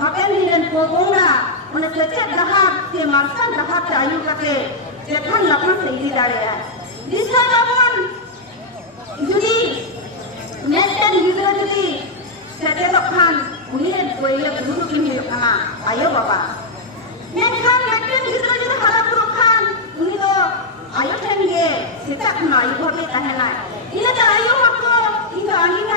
hapen diren pogona one sejak dahar se marsan dahar te ayu kate jethan lapang se idi darea disa gabon judi meten gidra judi sete dokhan uni ren koile guru kin huyuk kana ayo baba mekhan meten gidra judi hala puro khan uni do ayo ten ge seta khna ayu bhote tahena ina ta ayu hakko ina anina